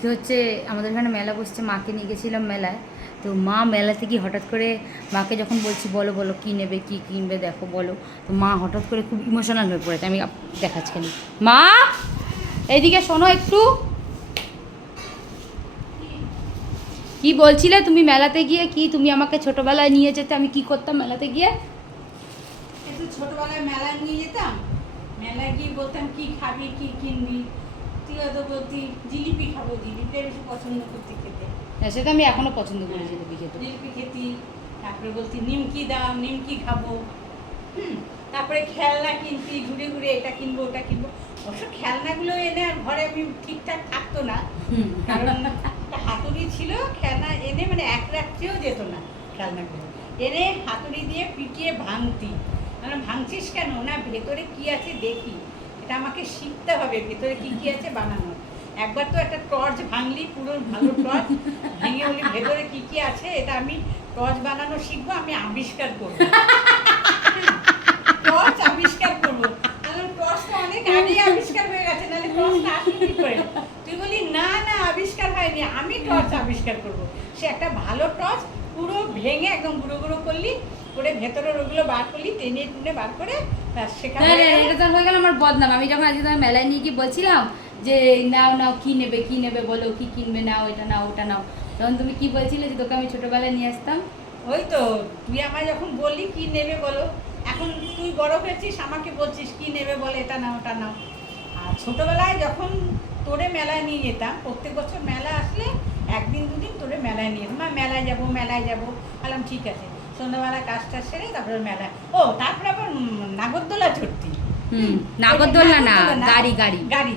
আজকে হচ্ছে আমাদের এখানে মেলা বসছে, মাকে নিয়ে গেছিলাম মেলায়। তো মা মেলাতে গিয়ে হঠাৎ করে মাকে যখন বলছি বলো বলো কী নেবে কী কিনবে দেখো বলো, তো মা হঠাৎ করে খুব ইমোশনাল হয়ে পড়েছে। আমি দেখাচ্ছি খালি, মা এইদিকে শোনো একটু। কি বলছিলে তুমি মেলাতে গিয়ে? কি তুমি আমাকে ছোটবেলায় নিয়ে যেতে, আমি কি করতাম মেলাতে গিয়ে? একটু ছোটবেলায় মেলায় নিয়ে যেতাম, মেলায় গিয়ে বলতাম কি খাবি কি কিনবি, তুই হয়তো বলতি জিলিপি খাবো, জিলিপিটা বেশি পছন্দ করতি খেতে। হ্যাঁ, সেটা আমি এখনো পছন্দ করি জিলিপি খেতে। জিলিপি খেতি, তারপরে বলতি নিমকি দাও নিমকি খাবো। তারপরে খেলনা কিনতি, ঘুরে ঘুরে এটা কিনবো ওটা কিনবো। অবশ্য খেলনাগুলো এনে আর ঘরে আমি ঠিকঠাক থাকতো না, কারণ একটা হাতুড়ি ছিল, খেলনা এনে মানে এক রাত্রেও যেত না। খেলনাগুলো এনে হাতুড়ি দিয়ে পিটিয়ে ভাঙতি। মানে ভাঙছিস কেন? না ভেতরে কি আছে দেখি, এটা আমাকে শিখতে হবে ভেতরে কি কি আছে বানানোর। একবার তো একটা টর্চ ভাঙলি, পুরো ভালো টর্চ ভেঙে বলি ভেতরে কি কি আছে, এটা আমি টর্চ বানানো শিখবো, আমি আবিষ্কার করবো। টর্চ আবিষ্কার করবো, কারণ টর্চটা অনেক আগে আবিষ্কার হয়ে গেছে, নাহলে টর্চটা আসলে কি করে? তুই বলি না না আবিষ্কার হয়নি, আমি টর্চ আবিষ্কার করবো। সে একটা ভালো টর্চ পুরো ভেঙে একদম গুঁড়ো গুঁড়ো করলি, করে ভেতরের ওগুলো বার করলি, টেনে টেনে বার করে সেখানে এটা তো হয়ে গেল আমার বদনাম। আমি যখন আজকে তোমার মেলায় নিয়ে গিয়ে বলছিলাম যে নাও নাও কি নেবে বলো, কি কিনবে, নাও এটা নাও ওটা নাও, তখন তুমি কি বলছিলে যে তোকে আমি ছোটবেলায় নিয়ে আসতাম? ওই তো তুই আমায় যখন বললি কি নেবে বলো, এখন তুই বড় হয়েছিস আমাকে বলছিস কি নেবে বলে এটা নাও ওটা নাও। আর ছোটবেলায় যখন তোরে মেলায় নিয়ে যেতাম, প্রত্যেক বছর মেলা আসলে একদিন দুদিন তোরে মেলায় নিয়ে যেতাম, মা মেলায় যাবো বললাম ঠিক আছে। সন্ধ্যাবেলা কাজটা সেরে তারপরে মেলায়, ও তারপরে আবার নাগরদোলা চড়তি। নাগরদোলনা না, গাড়ি গাড়ি গাড়ি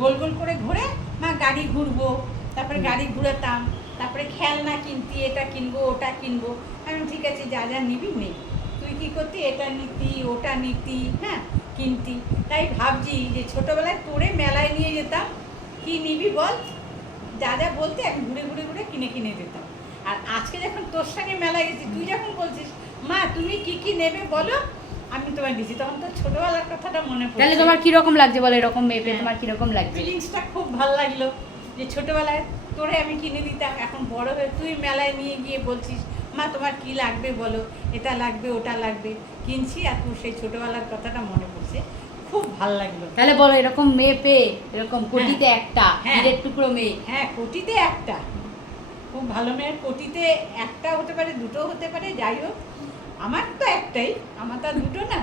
গোল গোল করে ঘুরে, মা গাড়ি ঘুরবো, তারপরে গাড়ি ঘুরাতাম, তারপরে খেলনা কিনতি, এটা কিনবো ওটা কিনবো। আমি ঠিক আছে যা যা নিবি নেই। তুই কি করতি? এটা নিতি ওটা নিতি, হ্যাঁ কিনতি। তাই ভাবছি যে ছোটবেলায় তোরে মেলায় নিয়ে যেতাম, কি নিবি বল, যা যা বলতে আমি ঘুরে ঘুরে ঘুরে কিনে কিনে দিতাম। আর আজকে যখন তোর সঙ্গে মেলায় গেছি, তুই যখন বলছিস মা তুমি কি কি নেবে বলো, আমি তোমায় দিচ্ছি, তখন তো ছোটবেলার কথাটা মনে পড়ে। তাহলে তোমার কিরকম লাগছে বলো, এরকম মেয়ে পেয়ে তোমার কিরকম লাগছে? ফিলিংসটা খুব ভালো লাগলো যে ছোটবেলায় তোরে আমি কিনে দিতাম, এখন বড় হয়ে তুই মেলায় নিয়ে গিয়ে বলছিস মা তোমার কি লাগবে বলো, এটা লাগবে ওটা লাগবে, কিনছি। আর তোর সেই ছোটবেলার কথাটা মনে পড়ছে, খুব ভালো লাগলো। তাহলে বলো এরকম মেয়ে পেয়ে, এরকম কোটিতে একটা হ্যাঁ। হীরের টুকরো মেয়ে। হ্যাঁ কোটিতে একটা, খুব ভালো মেয়ের কোটিতে একটা হতে পারে, দুটো হতে পারে, যাই হোক আমার তো একটাই, আমার তো আর দুটো না,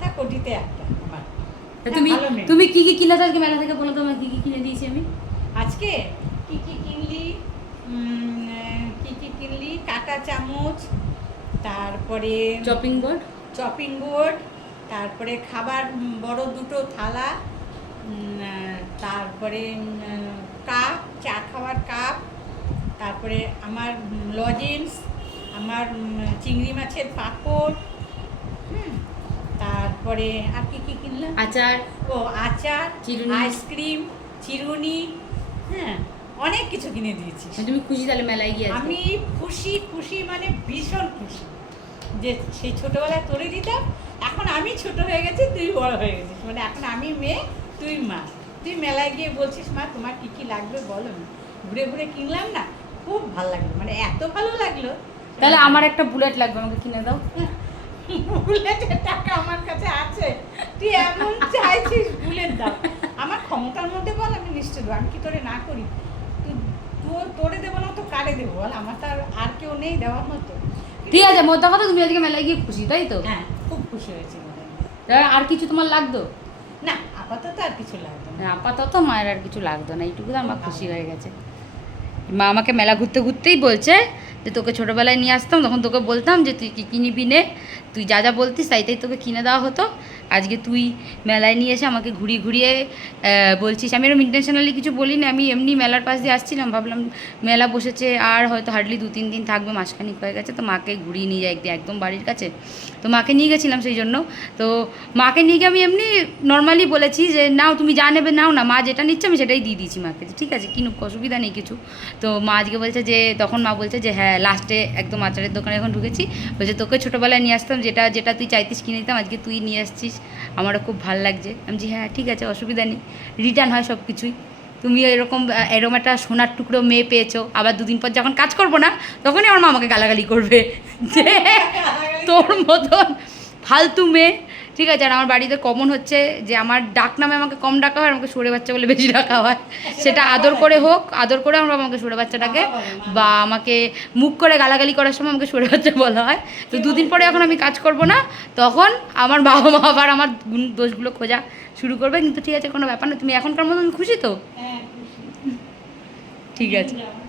তা কোটিতে একটা আমার। তুমি ভালো মেয়ে। তুমি কি কি কিনেছো আজকে মেলা থেকে বলো, তোমার কি কি কিনে দিয়েছি আমি আজকে কি কি কিনলি? কি কি কিনলি? কাঁটা চামচ, তারপরে চপিং বোর্ড, তারপরে খাবার বড় দুটো থালা, তারপরে কাপ, চা খাওয়ার কাপ, তারপরে আমার লজেন্স, আমার চিংড়ি মাছের পাঁপড়, তারপরে আর কি কি কিনলাম? আচার, ও আচার, চিরুনি, আইসক্রিম, চিরুনি, হ্যাঁ অনেক কিছু কিনে দিয়েছি। তুমি খুশি তাহলে মেলায় গিয়ে? আমি খুশি, খুশি মানে ভীষণ খুশি যে সেই ছোটবেলায় তোরে দিতাম, এখন আমি ছোট হয়ে গেছি তুই বড় হয়ে গেছিস, মানে এখন আমি মেয়ে তুই মা, তুই মেলায় গিয়ে বলছিস মা তোমার কি কি লাগবে বলো না, ঘুরে ঘুরে কিনলাম না, খুব ভালো লাগলো, মানে এত ভালো লাগলো। তাহলে আমার একটা বুলেট লাগবে, আমাকে কিনে দাও। বুলেটের টাকা আমার কাছে আছে, তুই এমন চাইছিস বুলেট দাও, আমার ক্ষমতার মধ্যে বল আমি নিশ্চয় দেবো, আমি কি তোরে না করি? তোরে দেবো না তো কারে দেবো বল, আমার তো আর কেউ নেই দেওয়ার মতো। ঠিক আছে, মোদ্দা কথা তুমি আজকে মেলায় গিয়ে খুশি, তাই তো? হ্যাঁ খুব খুশি হয়েছি। আর কিছু তোমার লাগতো না? আপাতত আর কিছু লাগতো না। আপাতত মায়ের আর কিছু লাগতো না, এইটুকু তো আমার খুশি হয়ে গেছে। মা আমাকে মেলা ঘুরতে ঘুরতেই বলছে যে তোকে ছোটোবেলায় নিয়ে আসতাম, তখন তোকে বলতাম যে তুই কী কী নিবি নে, তুই যা যা বলতিস তাই তাই তোকে কিনে দেওয়া হতো। আজকে তুই মেলায় নিয়ে এসে আমাকে ঘুরিয়ে ঘুরিয়ে বলছিস। আমি এরকম ইন্টেনশনালি কিছু বলিনি, আমি এমনি মেলার পাশ দিয়ে আসছিলাম, ভাবলাম মেলা বসেছে আর হয়তো হার্ডলি 2-3 দিন থাকবে, মাসখানিক হয়ে গেছে, তো মাকে ঘুরিয়ে নিয়ে যাই একদম বাড়ির কাছে, তো মাকে নিয়ে গেছিলাম সেই জন্য। তো মাকে নিয়ে গিয়ে আমি এমনি নর্মালি বলেছি যে নাও তুমি যা নেবে নাও না, মা যেটা নিচ্ছে আমি সেটাই দিয়ে দিয়েছি মাকে, ঠিক আছে কিনুক অসুবিধা নেই কিছু। তো মা আজকে বলছে যে, তখন মা বলছে যে হ্যাঁ লাস্টে একদম আচারের দোকানে এখন ঢুকেছি, বলছে তোকে ছোটোবেলায় নিয়ে আসতাম, যেটা যেটা তুই চাইতিস কিনে দিতাম, আজকে তুই নিয়ে আসছিস, আমারও খুব ভালো লাগছে। আমি যে হ্যাঁ ঠিক আছে অসুবিধা নেই, রিটার্ন হয় সব কিছুই। তুমি এরকম এরকম একটা সোনার টুকরো মেয়ে পেয়েছো। আবার দুদিন পর যখন কাজ করবো না তখনই আমার মা আমাকে গালাগালি করবে যে তোর মতন ফালতু মেয়ে। ঠিক আছে, আর আমার বাড়িতে কমন হচ্ছে যে আমার ডাক নামে আমাকে কম ডাকা হয়, আমাকে সুরে বাচ্চা বলে বেশি ডাকা হয়। সেটা আদর করে হোক, আদর করে আমরা আমাকে সুরে বাচ্চা ডাকে, বা আমাকে মুখ করে গালাগালি করার সময় আমাকে সুরে বাচ্চা বলা হয়। তো দুদিন পরে যখন আমি কাজ করব না তখন আমার বাবা মা আবার আমার দোষগুলো খোঁজা শুরু করবে। কিন্তু ঠিক আছে, কোনো ব্যাপার না, তুমি এখনকার মতন খুশি তো? হ্যাঁ, খুশি। ঠিক আছে। যাও।